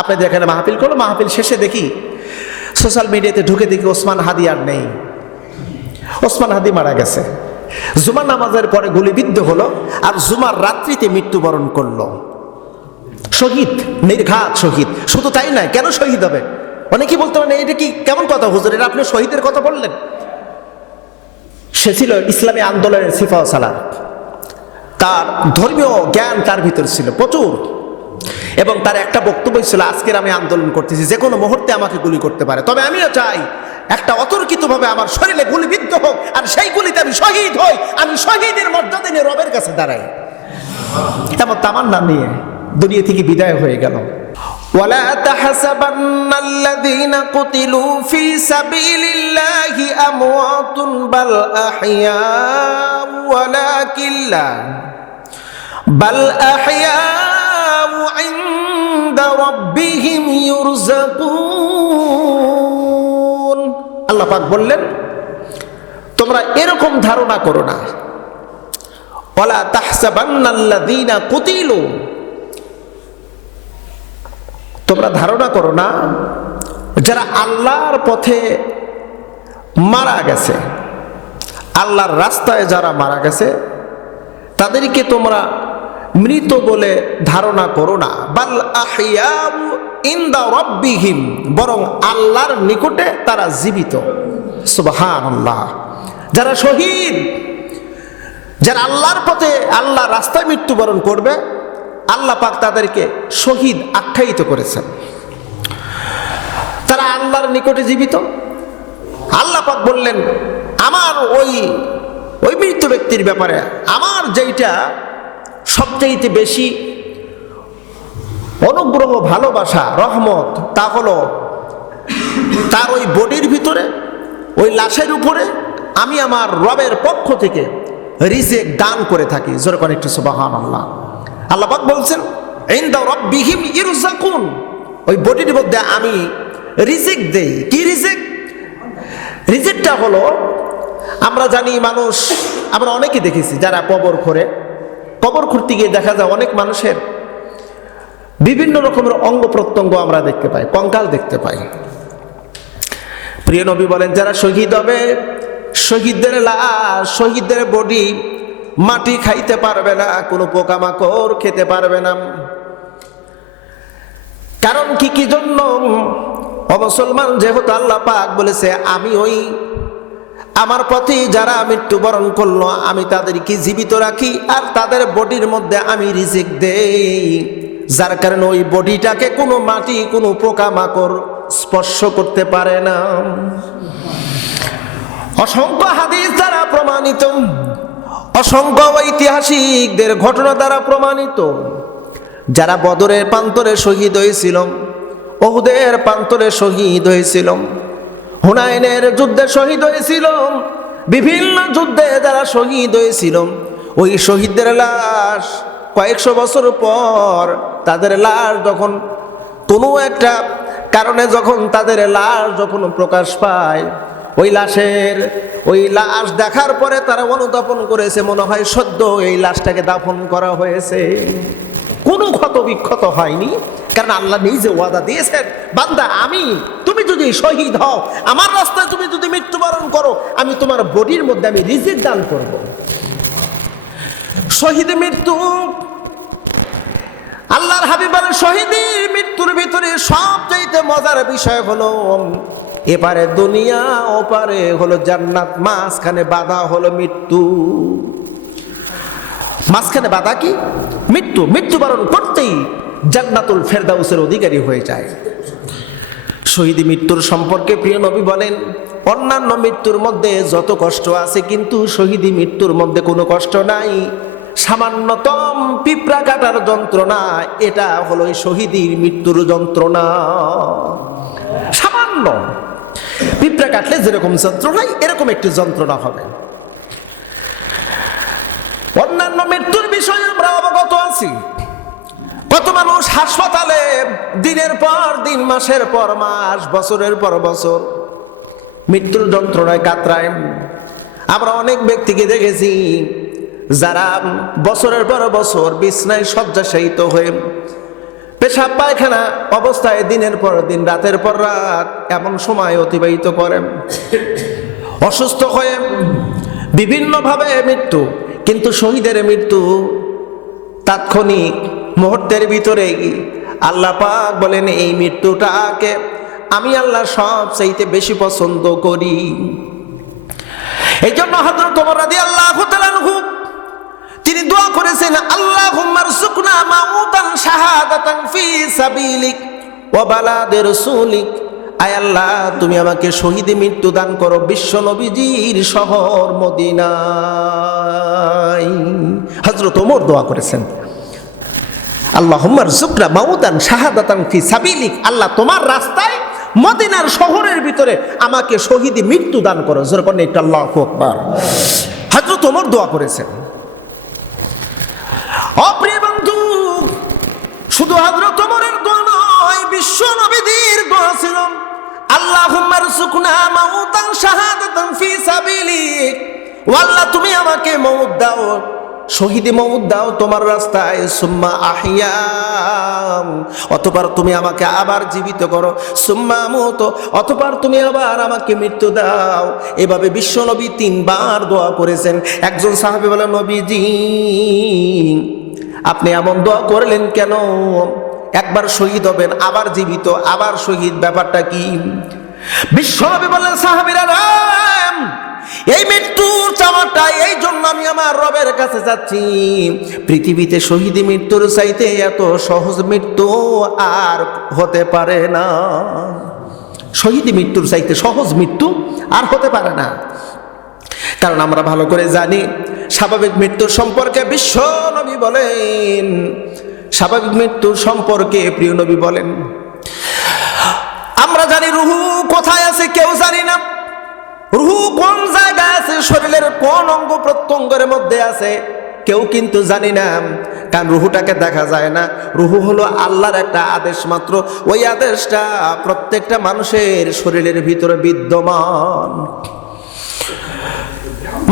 আপনাদের এখানে মাহফিল করলো, মাহফিল শেষে দেখি সোশ্যাল মিডিয়াতে ঢুকে দেখি ওসমান হাদি আর নেই, ওসমান হাদি মারা গেছে। জুমার নামাজের পরে গুলিবিদ্ধ হলো আর জুমার রাত্রিতে মৃত্যুবরণ করলো। শহীদ, নির্ঘাত শহীদ। শুধু তাই নয়, কেন শহীদ হবে? অনেকে বলতে পারেন এটা কি কেমন কথা হুজুর, এটা আপনি শহীদের কথা বললেন। সে ছিল ইসলামী আন্দোলনের সিফা সালার, তার ধর্মীয় জ্ঞান তার ভিতর ছিল প্রচুর, এবং তার একটা বক্তব্য ছিল আজকের আমি আন্দোলন করতেছি, যে কোনো মুহূর্তে আমাকে গুলি করতে পারে, তবে আমিও চাই একটা অতর্কিতভাবে আমার শরীরে গুলিবিদ্ধ হোক আর সেই গুলিতে আমি শহীদ হই, আমি শহীদের মর্যাদা নিয়ে রবের কাছে দাঁড়াই। এমন তামান্না নিয়ে দুনিয়া থেকে বিদায় হয়ে গেল। ওয়ালা তাহসাবান্নাল্লাযীনা কুতিলু ফী সাবিলিল্লাহি আমওয়াতুন বাল আহইয়াউ ওয়ালাকিল্লা বাল আহইয়াউ ইনদা রাব্বিহিম ইউরযাকুন। আল্লাহ পাক বললেন তোমরা এরকম ধারণা করো না, ওয়ালা তাহসাবান্নাল্লাযীনা কুতিলু, তোমরা ধারণা করো না যারা আল্লাহর পথে মারা গেছে, আল্লাহর রাস্তায় যারা মারা গেছে তাদেরকে তোমরা মৃত বলে ধারণা করো না। বাল আহইয়াউ ইনদা রাব্বিহিম, বরং আল্লাহর নিকটে তারা জীবিত। সুবহানাল্লাহ। যারা শহীদ, যারা আল্লাহর পথে আল্লাহর রাস্তায় মৃত্যুবরণ করবে, আল্লাহ পাক তাদেরকে শহীদ আখ্যায়িত করেছেন। তারা আল্লাহর নিকটে জীবিত। আল্লাহ পাক বললেন আমার ওই মৃত ব্যক্তির ব্যাপারে আমার যেইটা সবচাইতে বেশি অনুগ্রহ, ভালোবাসা, রহমত, তা হলো তার ওই বডির ভিতরে, ওই লাশের উপরে আমি আমার রবের পক্ষ থেকে রিজিক দান করে থাকি। জোরে করে একটু সুবহানাল্লাহ। আল্লাহ পাক বলছেন ইনদা রাব্বিহিম ইরযাকুন, ওই বডির মধ্যে আমি রিজিক দেই। কি রিজিক? রিজিকটা হলো, আমরা জানি মানুষ, আমরা অনেকে দেখেছি যারা কবর খোঁড়ে, কবর খুঁড়তে গিয়ে দেখা যায় অনেক মানুষের বিভিন্ন রকমের অঙ্গ প্রত্যঙ্গ আমরা দেখতে পাই, কঙ্কাল দেখতে পাই। প্রিয় নবী বলেন যারা শহীদ হবে, শহীদদের লাশ, শহীদদের বডি মাটি খাইতে পারবে না, কোনো পোকামাকড় খেতে পারবে না। কারণ কি জন্য? মুসলমান, যেহেতু আল্লাহ পাক বলেছে আমি ওই আমার পথে যারা মৃত্যুবরণ করলো আমি তাদেরকে জীবিত রাখি আর তাদের বডির মধ্যে আমি রিজিক দেই, যার কারণে ওই বডিটাকে কোনো মাটি, কোনো পোকামাকড় স্পর্শ করতে পারে না। অসংখ্য হাদিস দ্বারা প্রমাণিত, অসংখ্য ঐতিহাসিকদের ঘটনা দ্বারা প্রমাণিত, যারা বদরের প্রান্তরে শহীদ হয়েছিল, উহুদের প্রান্তরে শহীদ হয়েছিল, হুনাইনের যুদ্ধে শহীদ হয়েছিল, বিভিন্ন যুদ্ধে যারা শহীদ হয়েছিল, ওই শহীদদের লাশ কয়েকশো বছর পর তাদের লাশ যখন কোনো একটা কারণে যখন তাদের লাশ যখন প্রকাশ পায়, ওই লাশ দেখার পরে তারা অনুধাবন করেছে মনে হয় সদ্য এই লাশটাকে দাফন করা হয়েছে, কোনো ক্ষত বিক্ষত হয়নি। কারণ আল্লাহ নিজে ওয়াদা দিয়েছেন বান্দা তুমি যদি শহীদ হও, আমার রাস্তায় তুমি যদি মৃত্যুবরণ করো, আমি তোমার বডির মধ্যে আমি রিজিক দান করব। শহীদ মৃত্যু, আল্লাহর হাবিব বলেন শহীদের মৃত্যুর ভিতরে সবচাইতে মজার বিষয় হলো এপারে দুনিয়া, ওপারে হলো জান্নাত, মাঝখানে বাধা হলো মৃত্যু। মাঝখানে বাধা কি? মৃত্যু। মৃত্যুবরণ করতেই জান্নাতুল ফেরদাউসের অধিকারী হয়ে যায়। শহীদ মৃত্যুর সম্পর্কে প্রিয় নবী বলেন অন্যান্য মৃত্যুর মধ্যে যত কষ্ট আছে কিন্তু শহীদ মৃত্যুর মধ্যে কোনো কষ্ট নাই। সামান্যতম পিঁপড়া কাটার যন্ত্রণা, এটা হলো শহীদের মৃত্যুর যন্ত্রণা। সামান্য পিঁপড়া কাটলে যেরকম যন্ত্রণা, এরকম একটি যন্ত্রণা হবে। অন্যান্য মৃত্যুর বিষয়ে আমরা অবগত আছি। কত মানুষ হাসপাতালে দিনের পর দিন, মাসের পর মাস, বছরের পর বছর মৃত্যুর যন্ত্রণায় কাতরায়। আমরা অনেক ব্যক্তিকে দেখেছি যারা বছরের পর বছর বিছনায় শয্যাশায়িত হয়ে পেশাব পায়খানা অবস্থায় দিনের পর দিন, রাতের পর রাত এমন সময় অতিবাহিত করেন, অসুস্থ হয়ে বিভিন্নভাবে মৃত্যু। কিন্তু শহীদের মৃত্যু তাৎক্ষণিক, মুহূর্তের ভিতরেই। আল্লাহ পাক বলেন এই মৃত্যুটাকে আমি আল্লাহ সবচাইতে বেশি পছন্দ করি। এই জন্য হযরত ওমর রাদিয়াল্লাহু তাআলা আনহু তিনি দোয়া করেছেন, আল্লাহুম্মা রযুকনা মাউতান শাহাদাতান ফি সাবিলিক ওয়া বালাদি রাসূলিক। আয় আল্লাহ, তুমি আমাকে শহীদ মৃত্যু দান করো বিশ্ব নবীজির শহর মদিনায়। হযরত ওমর দোয়া করেছেন, আল্লাহুম্মা রযুকনা মাউতান শাহাদাতান ফি সাবিলিক, আল্লাহ তোমার রাস্তায় মদিনার শহরের ভিতরে আমাকে শহীদ মৃত্যু দান করো। জোরে বলেন একটু আল্লাহু আকবার। হযরত ওমর দোয়া করেছেন। অপ্রিয় বন্ধু, শুধু হযরত ওমরের দোয়া নয়, বিশ্ব নবীর দোয়া ছিল, আল্লাহুম্মা রযুকনা মাউতান শাহাদাতান ফি সাবিলিক। ও আল্লাহ, তুমি আমাকে মউত দাও, শহীদি মউত দাও তোমার রাস্তায়। সুম্মা আহিয়া, অতঃপর তুমি আমাকে আবার জীবিত করো। সুম্মা আমুত, অতঃপর তুমি আবার আমাকে মৃত্যু দাও। এভাবে বিশ্ব নবী 3 বার দোয়া করেছেন। একজন সাহাবী বলেন, নবীজি আপনি এমন দোয়া করলেন কেন? একবার শহীদ হবেন, আবার জীবিত, আবার শহীদ, ব্যাপারটা কি? বিশ্ব নবী বললেন, সাহাবীরা এই মৃত্যুর চাওয়াটা এই জন্য আমি আমার রবের কাছে যাচ্ছি। পৃথিবীতে শহীদি মৃত্যুর চাইতে এত সহজ মৃত্যু আর হতে পারে না। শহীদি মৃত্যুর চাইতে সহজ মৃত্যু আর হতে পারে না। কারণ আমরা ভালো করে জানি স্বাভাবিক মৃত্যুর সম্পর্কে বিশ্ব নবী বলেন, স্বাভাবিক মৃত্যুর সম্পর্কে প্রিয় নবী বলেন, আমরা জানি রুহু কোথায় আছে কেউ জানি না। রুহু কোন জায়গায় আছে, শরীরের কোন অঙ্গ প্রত্যঙ্গের মধ্যে আছে কেউ কিন্তু জানি না। কারণ রুহুটাকে দেখা যায় না। রুহু হলো আল্লাহর একটা আদেশ মাত্র। ওই আদেশটা প্রত্যেকটা মানুষের শরীরের ভিতরে বিদ্যমান।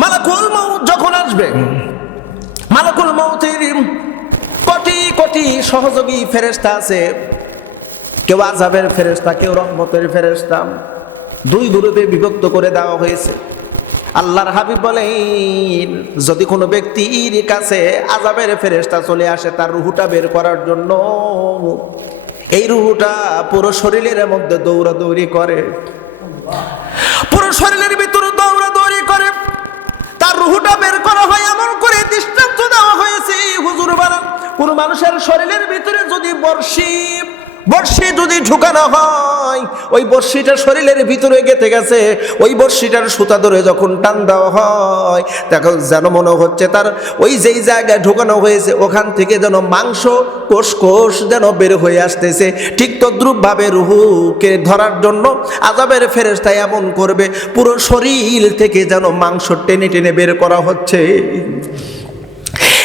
মালাকুল মউত যখন আসবে, মালাকুল মউতের কোটি কোটি সহযোগী ফেরেশতা আছে। কেউ আযাবের ফেরেশতা, কেউ রহমতের ফেরেশতা। 2 গ্রুপে বিভক্ত করে দেওয়া হয়েছে। আল্লাহর হাবিব বলেন, যদি কোনো ব্যক্তির কাছে আযাবের ফেরেশতা চলে আসে তার রুহুটা বের করার জন্য, এই রুহুটা পুরো শরীরের মধ্যে দৌড়াদৌড়ি করে, পুরো শরীরের ভিতরে দৌড়াদৌড়ি করে, তার রুহুটা বের করা হয়। এমন করে দৃষ্টান্ত দেওয়া হয়েছে, হুজুর বলেন, কোন মানুষের শরীরের ভিতরে যদি বর্ষি যদি ঢুকানো হয়, ওই বর্ষিটা শরীরের ভিতরে গেঁথে গেছে, ওই বর্ষিটার সুতা ধরে যখন টান দেওয়া হয়, দেখো যেন মনে হচ্ছে তার ওই যেই জায়গায় ঢুকানো হয়েছে ওখান থেকে যেন মাংস কোষ কোষ যেন বের হয়ে আসতেছে। ঠিক তদ্রূপভাবে রুহুকে ধরার জন্য আযাবের ফেরেশতা এমন করবে, পুরো শরীর থেকে যেন মাংস টেনে টেনে বের করা হচ্ছে।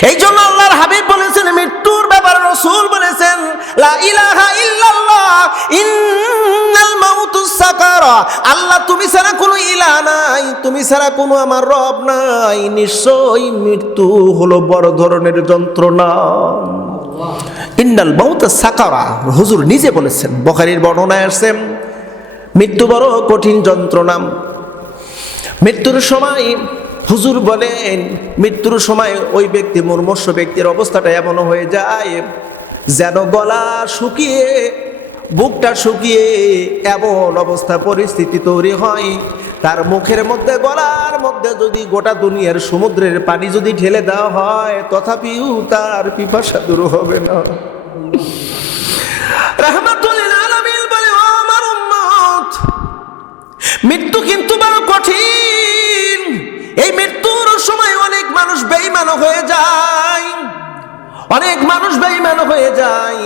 এই জন্য আল্লাহর হাবিব বলেছেন, মৃত্যুর ব্যাপারে রাসূল বলেছেন, লা ইলাহা ইল্লাল্লাহ ইন্নাল মাউতুস সাকারা। আল্লাহ তুমি ছাড়া কোনো ইলাহ নাই, তুমি ছাড়া কোনো আমার রব নাই, নিশ্চয়ই মৃত্যু হলো বড় ধরনের যন্ত্রণা। ইন্নাল মাউতুস সাকারা, হুজুর নিজে বলেছেন, বুখারীর বর্ণনায় আছে, মৃত্যু বড় কঠিন যন্ত্রণা। মৃত্যুর সময় হুজুর বলেন, মৃত্যুর সময় ওই ব্যক্তি, মুমূর্ষু ব্যক্তির অবস্থাটা এমন হয়ে যায় যেন গলা শুকিয়ে, বুকটা শুকিয়ে এমন অবস্থা পরিস্থিতি তৈরি হয়, তার মুখের মধ্যে, গলার মধ্যে যদি গোটা দুনিয়ার সমুদ্রের পানি যদি ঢেলে দেওয়া হয় তথাপিও তার পিপাসা দূর হবে না। রাহমাতুল লিল আলামিন বলে, ও আমার উম্মত, মৃত্যু কিন্তু বড় কঠিন। এই মৃত্যুর সময় অনেক মানুষ বেঈমান হয়ে যায়, অনেক মানুষ বেঈমান হয়ে যায়,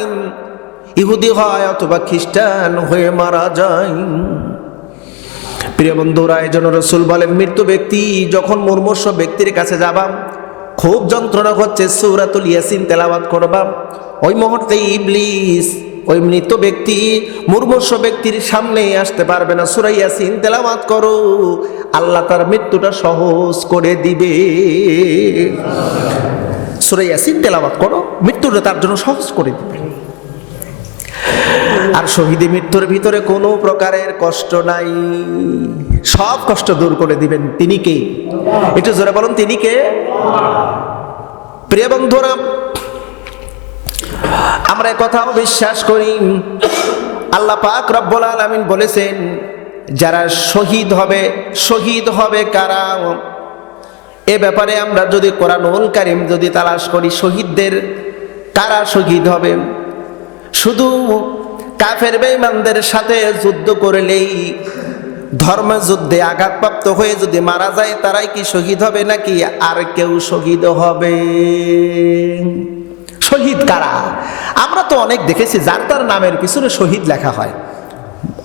ইহুদি হয় অথবা খ্রিস্টান হয়ে মারা যায়। প্রিয় বন্ধুরা, এই জন্য রাসূল বলেন, মৃত্যু ব্যক্তি যখন মুমূর্ষু ব্যক্তির কাছে যাবা, খুব যন্ত্রণা হচ্ছে, সূরাতুল ইয়াসিন তেলাওয়াত করবা। ওই মুহূর্তে ইবলিস ওই মৃত ব্যক্তি, মুমূর্ষু ব্যক্তির সামনে আসতে পারবে না। সূরা ইয়াসিন তেলাওয়াত করো, আল্লাহ তার মৃত্যুটা সহজ করে দিবে। সূরা ইয়াসিন তেলাওয়াত করো, মৃত্যুটা তার জন্য সহজ করে দিবে। আর শহীদি মৃত্যুর ভিতরে কোনো প্রকারের কষ্ট নাই, সব কষ্ট দূর করে দিবেন। তিনি কে? একটু জোরে বলুন, তিনি কে? প্রিয় বন্ধুরা, আমরা কথাও বিশ্বাস করি, আল্লাহ পাক রব্বুল আলামিন বলেছেন যারা শহীদ হবে কারা? এ ব্যাপারে আমরা যদি কোরআনুল কারীম যদি তালাশ করি, শহীদদের কারা শহীদ হবে, শুধু কাফের বেঈমানদের সাথে যুদ্ধ করলেই, ধর্মযুদ্ধে আঘাতপ্রাপ্ত হয়ে যদি মারা যায় তারাই কি শহীদ হবে, নাকি আর কেউ শহীদ হবে? শহীদ কারা? আমরা তো অনেক দেখেছি যার তার নামের পিছনে শহীদ লেখা হয়।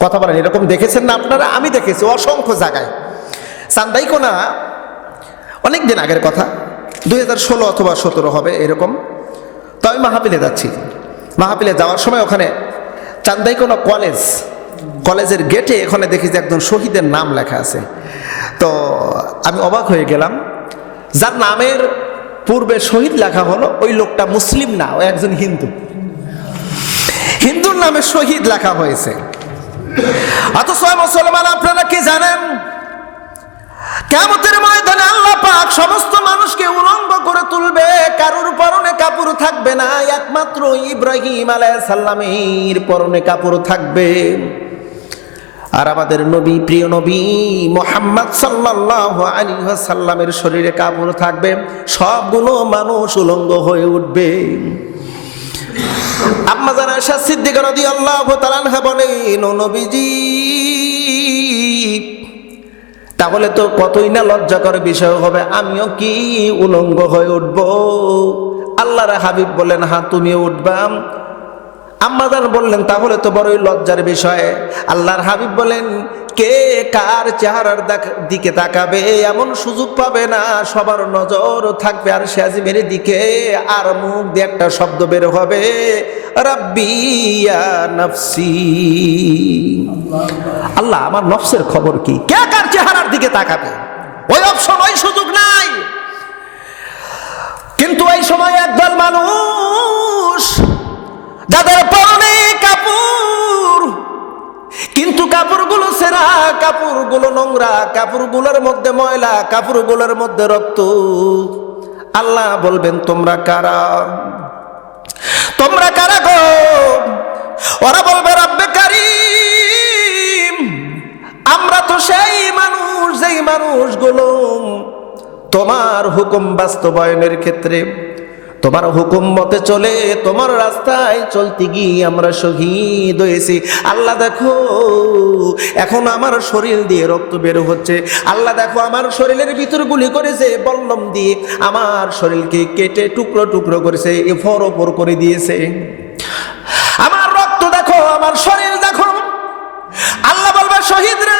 কথা বলেন, এরকম দেখেছেন না আপনারা? আমি দেখেছি অসংখ্য জায়গায়। চান্দাইকোনা, অনেক দিন আগের কথা, 2016 অথবা 17 হবে এরকম। তো আমি মাহফিলে যাচ্ছি, মাহফিলে যাওয়ার সময় ওখানে চান্দাইকোনা কলেজের গেটে এখানে দেখি যে একজন শহীদের নাম লেখা আছে। তো আমি অবাক হয়ে গেলাম, যার নামের পূর্বে শহীদ লেখা হলো ওই লোকটা মুসলিম না, ও একজন হিন্দুর নামে শহীদ লেখা হয়েছে। অথচ মুসলমান, আপনারা কি জানেন কিয়ামতের ময়দানে আল্লাহ পাক সমস্ত মানুষকে উলঙ্গ করে তুলবে, কারোর পরনে কাপড় থাকবে না, একমাত্র ইব্রাহিম আলাইহিস সালামের পরনে কাপড় থাকবে। আর আমাদের নবী, প্রিয় নবী মুহাম্মদ সাল্লাল্লাহু আলাইহি ওয়াসাল্লামের শরীরে কাপড় থাকবে। সবগুলো মানুষ উলঙ্গ হয়ে উঠবে। আম্মা জানা আয়েশা সিদ্দিকা রাদিয়াল্লাহু তাআলা আনহা বলেন, ও নবীজি, তাহলে তো কতই না লজ্জাকর বিষয় হবে, আমিও কি উলঙ্গ হয়ে উঠব? আল্লাহর হাবিব বলেন, হ্যাঁ তুমিও উঠবা। আম্মাজান বললেন, তাহলে তো বড়ই লজ্জার বিষয়। আল্লাহর হাবিব বলেন, কে কার চেহারার দিকে তাকাবে এমন সুযোগ পাবে না, সবার নজর থাকবে আর সে আজিমের দিকে। আর মুখ দিয়ে একটা শব্দ বের হবে, রাব্বি ইয়া নফসি, আল্লাহ আমার নফসের খবর কি? কে কার চেহারার দিকে তাকাবে? ওই অপশন, ওই সুযোগ নাই। কিন্তু এই সময় একদল মানুষ যাদের পরনে কাপড়, কিন্তু কাপড়গুলো ছেঁড়া, কাপড়গুলো নোংরা, কাপড়গুলোর মধ্যে ময়লা, কাপড়গুলোর মধ্যে রক্ত। আল্লাহ বলবেন, তোমরা কারা? তোমরা কারা গো? ওরা বলবে, রব্বে কারীম, আমরা তো সেই মানুষ, যেই মানুষগুলো তোমার হুকুম বাস্তবায়নের ক্ষেত্রে, তোমার হুকুম মতে চলে, তোমার রাস্তায় চলতে গিয়ে আমরা শহীদ হয়েছি। আল্লাহ দেখো, এখন আমার শরীর দিয়ে রক্ত বের হচ্ছে। আল্লাহ দেখো, আমার শরীরের ভিতর গুলি করেছে, বল্লম দিয়ে আমার শরীরকে কেটে টুকরো টুকরো করেছে, এফর ওপর করে দিয়েছে। আমার রক্ত দেখো, আমার শরীর দেখো। আল্লাহ বলবে, শহীদরা,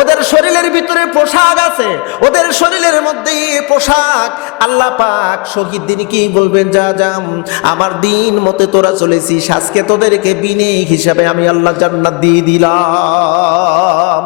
ওদের শরীরের ভিতরে পোশাক আছে, ওদের শরীরের মধ্যে পোশাক। আল্লাহ পাক শহীদ দিন কি বলবেন, যা যাম, আমার দিন মতে তোরা চলেছিস, আজকে তোদেরকে বিনে হিসাবে আমি আল্লাহ জান্নাত দিয়ে দিলাম।